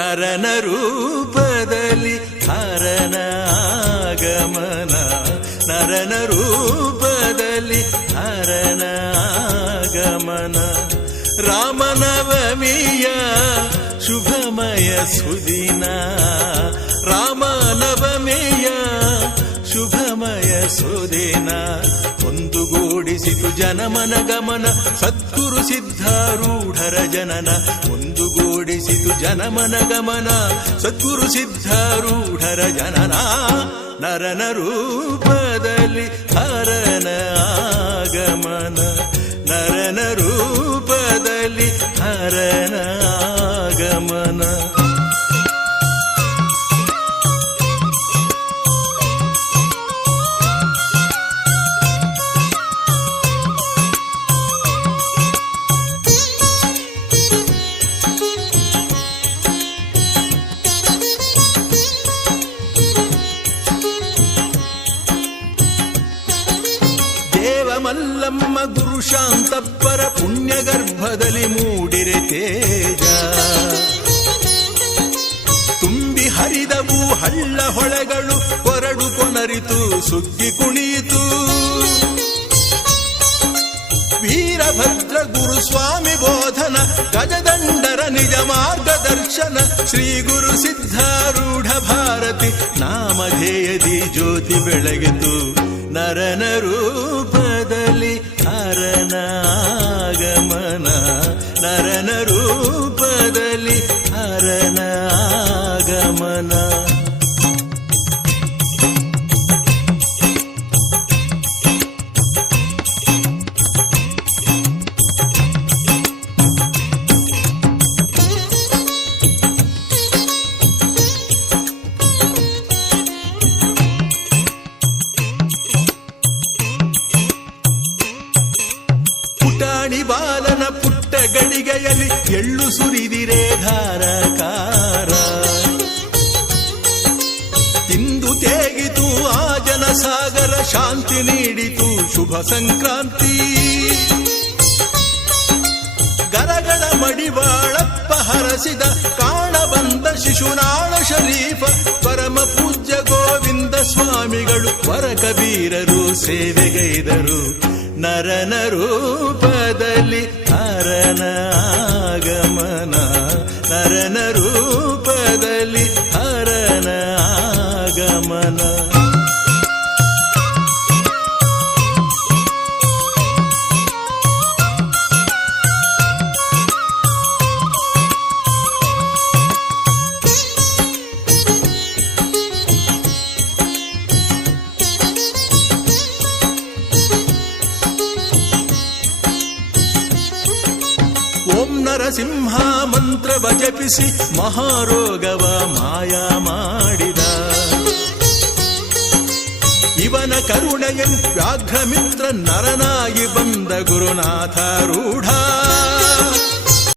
ನರನ ರೂಪದಲ್ಲಿ ಹರನ ಆಗಮನ, ನರನ ರೂಪದಲ್ಲಿ ಹರನ ಆಗಮನ. ರಾಮನವಮಿಯ ಶುಭಮಯ ಸುದಿನ, ರಾಮನವಮಿಯ ಶುಭಮಯ ಸುದಿನ. ಒಂದುಗೂಡಿಸಿತು ಜನಮನ ಗಮನ ಸದ್ಗುರು ಸಿದ್ಧಾರೂಢರ ಜನನ. ಒಂದುಗೂಡಿಸಿತು ಜನಮನ ಗಮನ ಸದ್ಗುರು ಸಿದ್ಧಾರೂಢರ ಜನನ. ನರನ ರೂಪದಲ್ಲಿ ಹರನ ಆಗಮನ, ನರನ ರೂಪದಲ್ಲಿ ಹರನ ಆಗಮನ. ಮಲ್ಲಮ್ಮ ಗುರು ಶಾಂತಪ್ಪರ ಪುಣ್ಯ ಗರ್ಭದಲ್ಲಿ ಮೂಡಿರೆ ತೇಜ. ತುಂಬಿ ಹರಿದವು ಹಳ್ಳ ಹೊಳೆಗಳು, ಕೊರಡು ಕೊನರಿತು ಸುಗ್ಗಿ ಕುಣಿಯಿತು. ವೀರಭದ್ರ ಗುರುಸ್ವಾಮಿ ಬೋಧನ, ಗಜದಂಡರ ನಿಜ ಮಾರ್ಗದರ್ಶನ. ಶ್ರೀ ಗುರು ಸಿದ್ಧಾರೂಢ ಭಾರತಿ ನಾಮಧೇಯದಿ ಜ್ಯೋತಿ ಬೆಳಗಿತು. ನರನ ರೂಪದಲ್ಲಿ ಹರನ ಆಗಮನ, ನರನ ರೂಪದಲ್ಲಿ ಹರನ ಆಗಮನ. ಬಾಲನ ಪುಟ್ಟ ಗಡಿಗೆಯಲ್ಲಿ ಎಳ್ಳು ಸುರಿದಿರೆ ಧಾರಕಾರ. ಇಂದು ತೇಗಿತು ಆ ಜನಸಾಗರ, ಶಾಂತಿ ನೀಡಿತು ಶುಭ ಸಂಕ್ರಾಂತಿ. ಗರಗಳ ಮಡಿವಾಳಪ್ಪ ಹರಸಿದ ಕಾಣಬಂದ ಶಿಶುನಾಳ ಶರೀಫ. ಪರಮ ಪೂಜ್ಯ ಗೋವಿಂದ ಸ್ವಾಮಿಗಳು ವರ ಕಬೀರರು ಸೇವೆಗೈದರು. ನರನ ರೂಪದಲ್ಲಿ ಹರನ ಆಗಮನ, ನರನ ರೂಪದಲ್ಲಿ ಹರನ ಆಗಮನ. ಓಂ ನರಸಿಂಹ ಮಂತ್ರವ ಜಪಿಸಿ ಮಹಾರೋಗವ ಮಾಯ ಮಾಡಿದ. ಇವನ ಕರುಣೆಯನ್ ವ್ಯಾಘ್ರಮಿತ್ರ ನರನಾಗಿ ಬಂದ ಗುರುನಾಥ ರೂಢ.